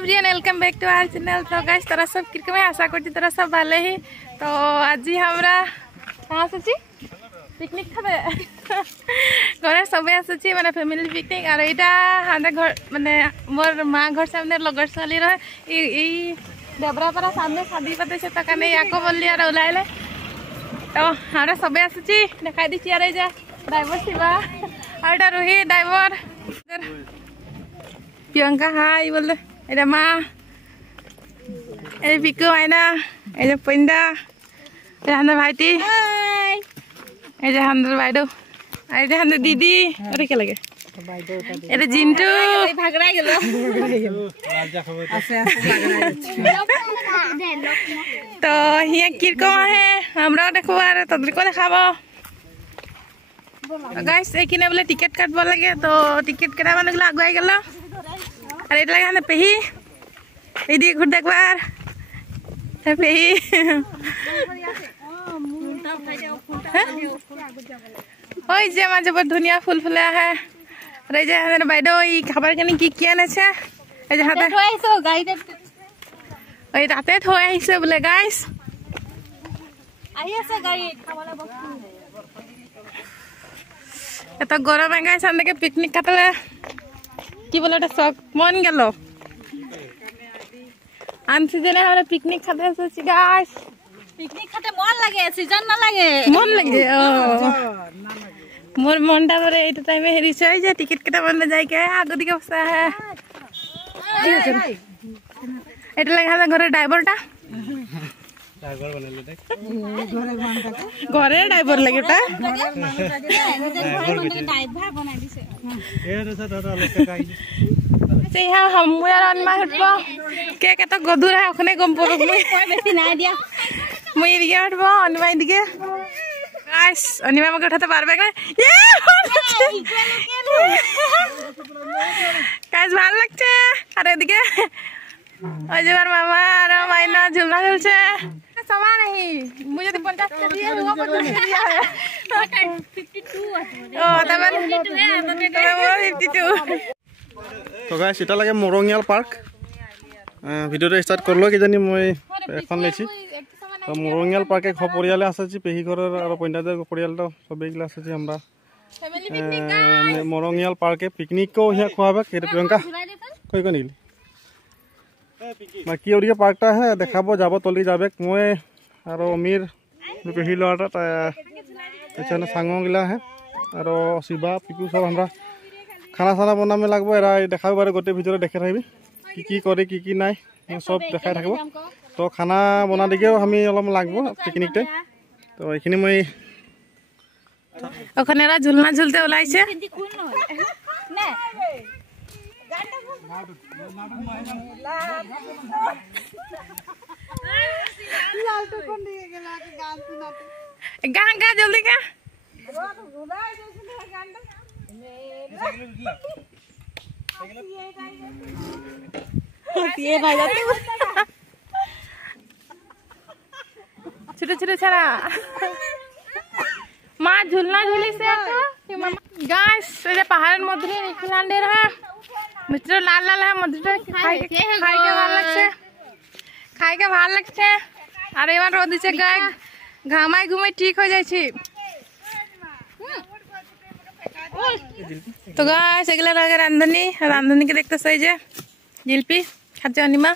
Everyone welcome back to our channel. तो guys तोरा सब किरके में आशा करती तोरा सब भले ही। तो आज हमरा कहाँ आसुची पिकनिक खाबे घरे सबे आसुची माने फैमिली पिकनिक। और एटा हांदे घर माने मोर माँ घर सामने लगड़ साली रहे ई देबरापारा सामने शादी पते से तो काने याको बोलली और उलाइले। तो हमरा सबे आसुची देखाई दी चियारे जा ड्राइवर शिवा और एटा रोही ड्राइवर प्रियंका हाय बोल এটা মা এই পিকু আয়না এই যে পইন্দা এই হান্দার ভাইটি এই যে হান্দার বাইদেউ এই যে হান্দার দিদি ওরে কে লাগে এটা জিন্টু ভাগড়াই গেল তো হিয়া কিরকম আহে আমরাও দেখো আর তোদেরকেও দেখাবো। গাইস এইখানে বলে টিকেট কাটব লাগে তো টিকেট কাটা মানুষগুলো আগুয়াই গেল। আর এটা লাগে হাতে পেহি এইদিকে ঘুর দেখবার পেহি ওই যে মাঝে বৰ ধুনীয়া ফুল ফুলে আহে। আর এই যে হাতে বাইদেউ এই খাবার কানি কি আনেছে এই যে হাতে থৈ আহিছো গাড়ীতে ওই রাতে থৈ আহিছে বোলে। গাইস আহি আছে গাড়ীত খাবলৈ বস্তু এত গরমে গাইস আমাদেরকে পিকনিক কাটালে কি বলে এটা শখ মন গেল। আন সিজনে আমরা পিকনিক খাতে এসেছি গাইস। পিকনিক খাতে মন লাগে সিজন না লাগে মন লাগে ও মোর মনটা পরে এইটা টাইমে হেরিছে এই যে টিকিট কাটা বন্ধ যাই কে আগে দিকে বসা है এটা লাগে আমাদের ঘরে ড্রাইভারটা ড্রাইভার বানাইলে দেখ ঘরে ড্রাইভার লাগে ওটা ড্রাইভার বানাই দিছে এ রে সাথে লোক কাই से यहाँ हम यार अनमा हटबो के केता गदुर है ओखने गम पड़ो मुई कोई बेसी ना दिया मुई दिया हटबो अनमा दिके गाइस अनिमा मगे उठाते पारबे ना ये गाइस ভালো লাগছে। আর এদিকে ওই যে মামা আর মাইনা ঝুলনা ঝুলছে समा नहीं मुझे तो 50 के दिए वो 50 के दिया है 52 ओ तब 52 তো গাইস এটা লাগে মৰঙিয়াল পাৰ্ক ভিডিওটো ষ্টাৰ্ট কৰলো কিজানি মই এখন লেছি তো মৰঙিয়াল পাৰ্কে ঘৰ পৰিয়ালে আছে পেহি ঘৰৰ আৰু পইন্দাদের পৰিয়ালটো সবেই গিলা আছে আমরা ফ্যামিলি পিকনিক গাইস মৰঙিয়াল পাৰ্কে পিকনিকও হিয়া খোৱাবে কেতে প্ৰিয়ংকা কই কই নিলি বাকি ওদিকে পাৰ্কটা হে দেখাব যাব তলি যাবে মই আৰু অমিৰ পেহি লৰাটা এছানে সাংগ গিলা হে আৰু শিবা পিকু সব আমরা খানা চানা বনামে লাগবো এরা দেখাব বারে গোটে ভিতরে দেখে থাকবি কি করে কি নাই সব দেখাই থাকবো। তো খানা বনা দিকেও আমি অলপ লাগবো পিকনিকতে। তো এইখিনি মই ওখানে এরা ঝুলনা ঝুলতে ওলাইছে গান গা জলদি গা छोटे छोटे छड़ा माँ झूलना झूली से गाइस ये पहाड़ मधुरी निकलांडे रहा मित्र लाल लाल है मधुरी खाई के भाल लगছে আর এবার রোদিছে গায় ঘামাই ঘুমাই ঠিক হয়ে যাচ্ছে। तो गाइस এগুলা লাগে রান্ধনি के देखते सही जे জিলপি খাচ্ছে অনিমা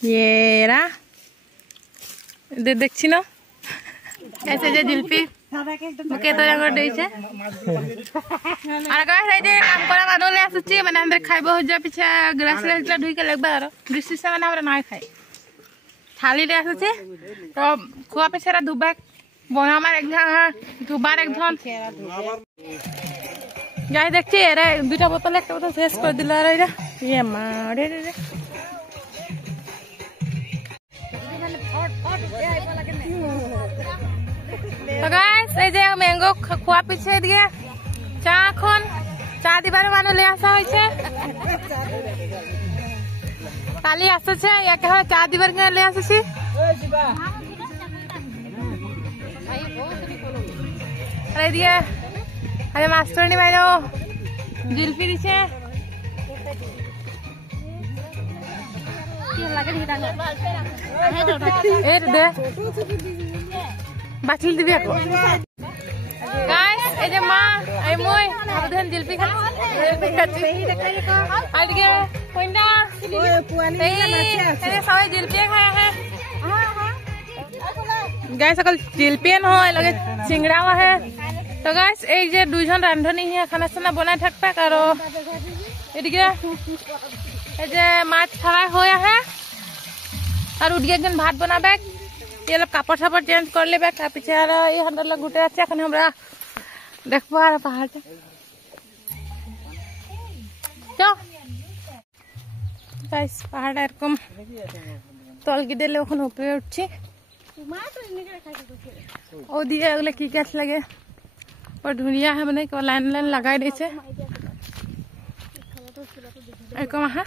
येरा দেখছি না ऐसे जे জিলপি মুকে তো রঙ দেইছে। আর গাইস এই যে কাম করা মানুলে আসুচি মানে আমরা খাইবো হজা পিছা গ্লাস গ্লাসলা ধুই के लगबा আর দৃষ্টি से মানে আমরা নাই খাই থালি রে আসুচি। তো খোয়া পেছরা দুবাক বনামার এক দুবার এক ধন গাই দেখছি এরা দুইটা বোতল একটা বোতল শেষ করে দিল। আর এরা ইয়ে মা রে রে তো গাইস এই যে ম্যাঙ্গো খোয়া পিছে দিয়ে চা দিবার মানুষ লে আসা হয়েছে কালি আসছে ইয়াকে চা দিবার লে আসছি আর দিয়ে আরে মাস্টারনি বাইরে জিলপি দিছে দে বাচিল দিবি আকৌ গাইস এই যে মা এই মই আবুধান জিলপি খাচ্ছি আর দিকে কইনা এই সবাই জিলপি খাই আহে গাইস অকল জিলপিয়ে নহয় লগে চিংৰাও আহে তো গাইস এই যে দুইজন ৰান্ধনী খানা চানা বনাই থাকবে আৰু এদিকে এই যে মাছ ফ্ৰাই হৈ আহে আর উঠে একজন ভাত বানাবে ये लोग कापड़ सापड़ चेंज कर ले पीछे ये हम लोग घुटे जाच्छे এখন আমরা দেখবো আর পাহাড়টা চল গাইস পাহাড়টা এরকম তলকি দিলে ওখানে উপরে উঠছি ওদিকে ওগুলো কি গাছ লাগে और ধুনিয়া है মানে লাইন লাইন লাগাই দিয়েছে এরকম আহা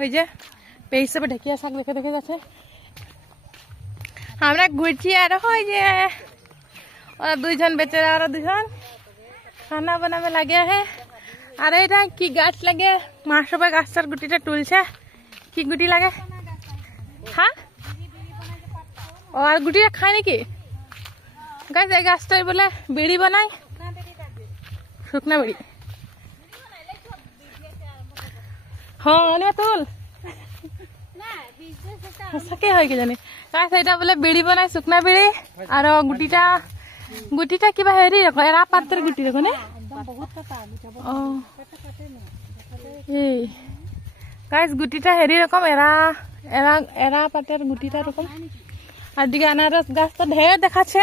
ওই যে পেজ সব ঢেকিয়া শাক দেখে দেখে যাচ্ছে আমরা ঘুরছি আর ওই যে ওরা দুইজন বেচারা ওরা দুজন খানা বানাবে লাগে হে আর এটা কি গাছ লাগে মা সবাই গাছটার গুটিটা তুলছে কি গুটি লাগে হ্যাঁ ও আর গুটিটা খায় নাকি গাছ এই গাছটাই বলে বিড়ি বানাই শুকনা বিড়ি হ্যাঁ অনিমা তুল সঁচাকে হয় কি জানি গাছ এটা বোলে বিড়ি বনাই শুকনা বিড়ি আর গুটিটা কিবা হেৰি ৰাখো এৰা পাতৰ গুটি ৰাখো নে এই গাছ গুটিটা হেৰি ৰকম এৰা পাতের গুটিটা রকম আর দিকে আনারস গাছ তো ঢের দেখাচ্ছে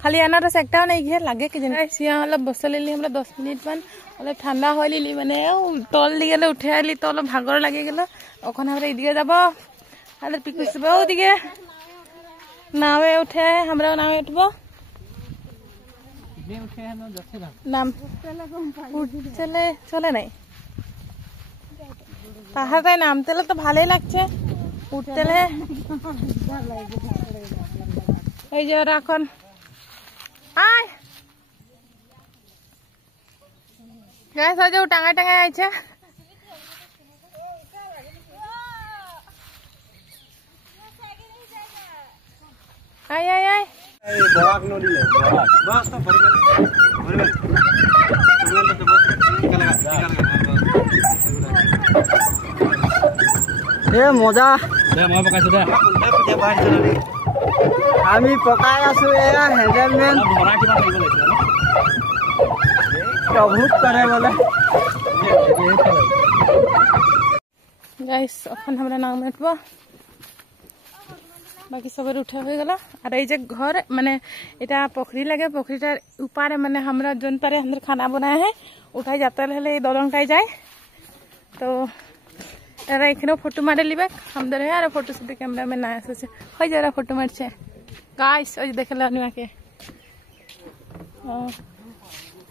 খালি আনারস একটাও নেই গিয়ে লাগে কি জানি সিয়া অলপ বসে লিলি আমরা 10 মিনিট মান অলপ ঠান্ডা হয়ে লিলি মানে তল দি গেলে উঠে আইলি তো অলপ ভাগর লাগে গেল ওখানে আমরা এদিকে যাব আর পিকুস ওদিকে নাওয়ে উঠে আমরাও নাওয়ে উঠবো নাম চলে চলে নাই পাহাড়টায় নামতেলে তো ভালোই লাগছে উঠতেলে এই যে ওরা এখন আয় গাছ হয়ে যাও টাঙায় টাঙায় আইছে আয় আয় আয় মজা আমি পকাই আছো এয়া হেন্ডেলমেন প্রভুক করে বলে গাইস এখন আমরা নাম উঠবো বাকি সবার উঠা হয়ে গেল আর এই যে ঘর মানে এটা पोखरी लगे पोखरीटार ऊपर মানে আমরা जोन पारे अंदर खाना बनाए हैं उठाई जाता हले এই দলংটাই যায় তো এরা এখানেও ফটো মারে লিবে আমাদের আর ফটো শুট ক্যামেরাম্যান না আসছে হয় যারা ফটো মারছে গাইস ওই দেখে লো নিমাকে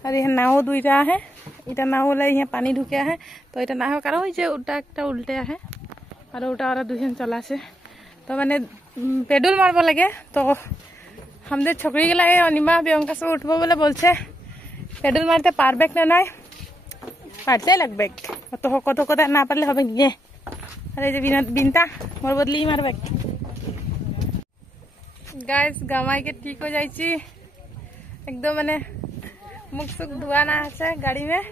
আর ये नाव দুইটা है এটা নাও হলে यहाँ पानी ঢুকে है তো এটা না হয় কারণ ওই যে ওটা একটা উল্টে আছে আর ওটা ওরা দুজন চলাছে তো মানে পেডল মারব লাগে তো আমাদের ছকরি গেলা অনিমা প্রিয়ঙ্কা সব উঠবো বলে বলছে পেডল মারতে পারবে না নয় পারতে লাগবে কত কত কথা না পারলে হবে গিয়ে আর এই যে বিনতা মোর বদলি মারবে গাইস গামাইকে ঠিক হয়ে যাইছি একদম মানে মুখ সুখ ধোয়া না আছে গাড়ি में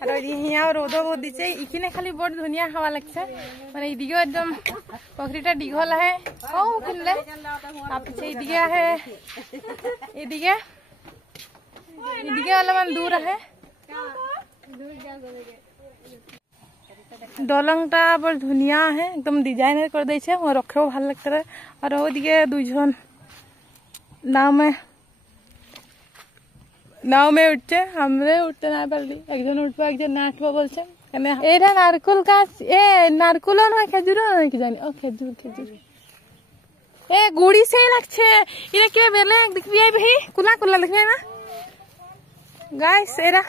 আর यहाँ রোদও বহুত দিছে ইখিনে খালি বড় ধুনিয়া হাওয়া লাগছে মানে এইদিকেও একদম পোখরিটা দীঘল আহে ও কিনলে আর পিছে এইদিকে আহে এদিকে অলপমান দূর আহে দলংটা বড় ধুনিয়া আহে একদম ডিজাইনার করে দিয়েছে ও রক্ষেও ভালো লাগতে আর ওদিকে দুইজন नाव में उठছে हमरे उठते ना पारली একজন উঠবো একজন না উঠবো বলছে মানে এটা নারকুল গাছ নারকুলও নয় খেজুরও নয় কি জানি ও খেজুর গুড়ি সেই লাগছে এটা কি বেলে দেখবি আই ভাই কুলা কুলা দেখবি না গাইস এরা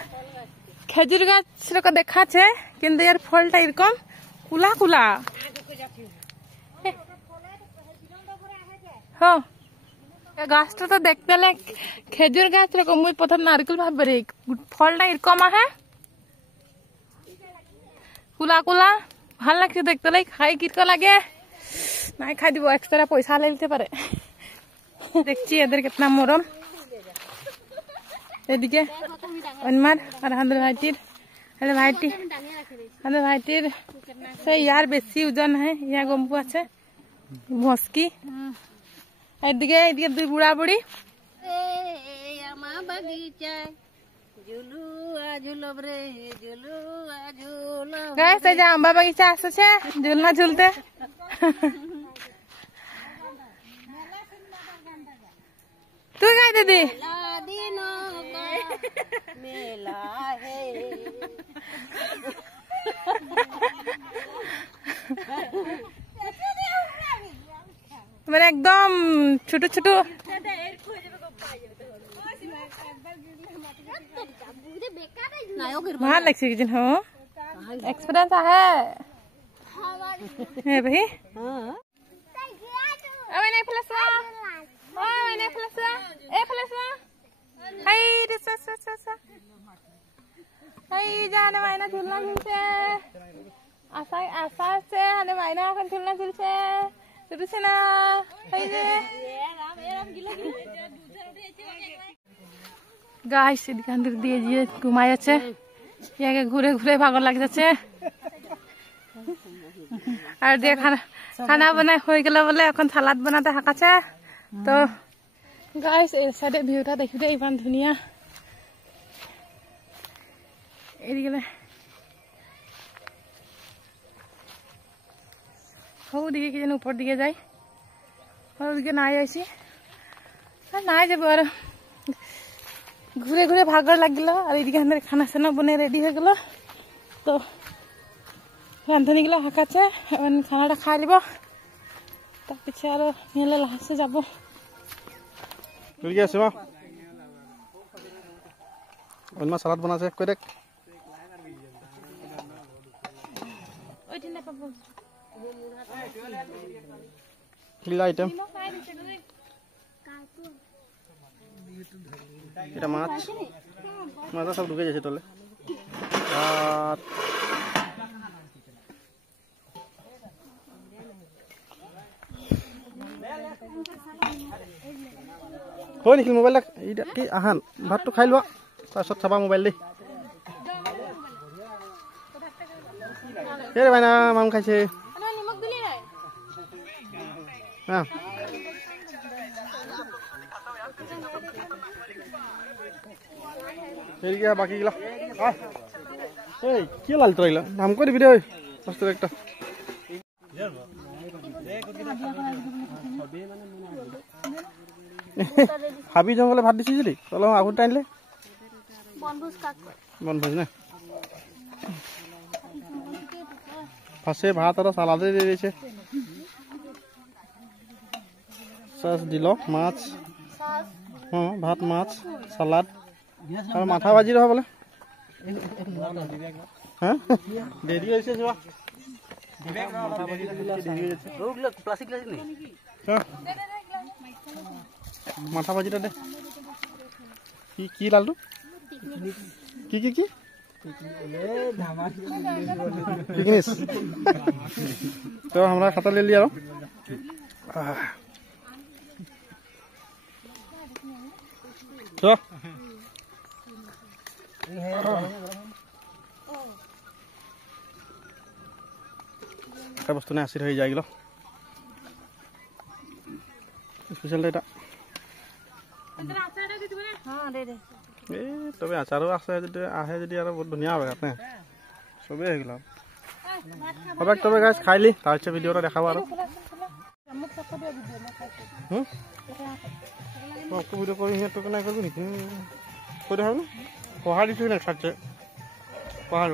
খেজুর গাছ রকম দেখাচ্ছে কিন্তু এর ফলটা এরকম কুলা কুলা হ্যাঁ গাছটা তো দেখতে খেজুর গাছ রকম প্রথম নারকেল ভাববে রে ফলটা এরকম আহে কুলা কুলা ভাল লাগছে দেখতে লাই খাই কিরকম লাগে নাই খাই দিব এক্সট্রা পয়সা লে নিতে পারে দেখছি এদের কিতনা মরম এদিকে অনমার আর আমাদের ভাইটির সে ইয়ার বেশি ওজন হয় ইয়া গম্পু আছে ভস্কি এদিকে এদিকে দুই বুড়া বুড়ি গাইস এই যে আম্বা বাগিচা আসছে ঝুলনা ঝুলতে তুই গাই দিদি মানে একদম ছোট ছোট ভাল লাগছে কি हो एक्सपीरियंस है है भाई अबे नहीं फ्लैशवा ओए नहीं फ्लैशवा ए फ्लैशवा हाय सा सा सा सा हाय जाने मायना झूलना झूलते आशा आशा से आने मायना अपन झूलना झूलते तुझे ना हाय जे गाइस এদিকে আন্দর দিয়ে দিয়ে ঘুমাই আছে ইয়াকে ঘুরে ঘুরে ভাগর লাগ যাচ্ছে আর দিয়ে খানা বানাই হয়ে গেল বলে এখন সালাদ বানাতে হাঁকাছে তো গাইস এই সাইডে ভিউটা দেখি দে ইমান ধুনিয়া এদিকে ওদিকে কি যেন উপর দিকে যাই আর ওদিকে নাই আইছি আর নাই যাবো আর ঘুরে ঘুরে ভাগর লাগলো আর এদিকে আমাদের খানা সানা বনে রেডি হয়ে গেল তো রাঁধুনিগুলো হাঁকাছে এখন খানাটা খাই লিব তার পিছে আর নিলে লাস্টে যাব সালাদ বানাছে কই দেখ আইটেম এটা মাছ মাছ সব ঢুকে যাচ্ছে তলে আর কই নিখিল মোবাইল এইটা কি আহান ভাতটো খাই লোৱা তাৰপিছত চাবা মোবাইল দেই কে ভাইনা মাম খাইছে হ্যাঁ এদিকে বাকিগুলা এই কি লাল তোরা নাম করে দিবি রে কষ্ট একটা হাবি জঙ্গলে ভাত দিছিলি চলো আগুন টাইনলে বনভোজ না ফার্স্টে ভাত আর সালাদে দিয়ে দিয়েছে সস দিল মাছ হ্যাঁ ভাত মাছ সালাদ আর মাথা ভাজি রহ বলে হ্যাঁ দেরি হয়েছে যোৱা মাথা ভাজিটা দে কি কি লালু কি কি কি पिकनिक तो हमारा खाता ले लिया तो बस्तु ने आसिर हो जाएगा स्पेशल डेटा तब आचारो आए जो बहुत धुनिया आपने सबे हो गल अब तब गाइस खाई ली तार भिडिओ देखा और भिडिओ कर ना कर पहाड़ दी ना छाटे पहाड़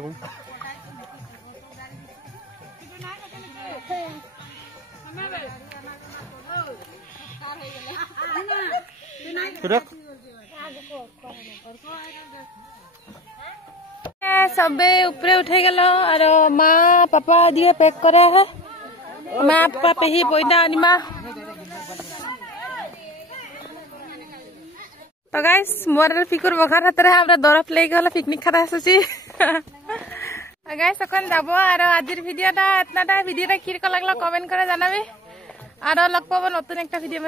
सबे ऊपरे उठे गल और माँ पापा दिए पैक करे है माँ पापा पे ही बोइना अनिमा तो गाइस मोर फिकुर बखार हाथ रे हमरा दरफ ले गला पिकनिक खाता आसुची গাইস এখন যাব আর আজির ভিডিওটা আপনারা ভিডিওটা কিরকম লাগলো কমেন্ট করে জানাবি আর লগ পাবো নতুন একটা ভিডিও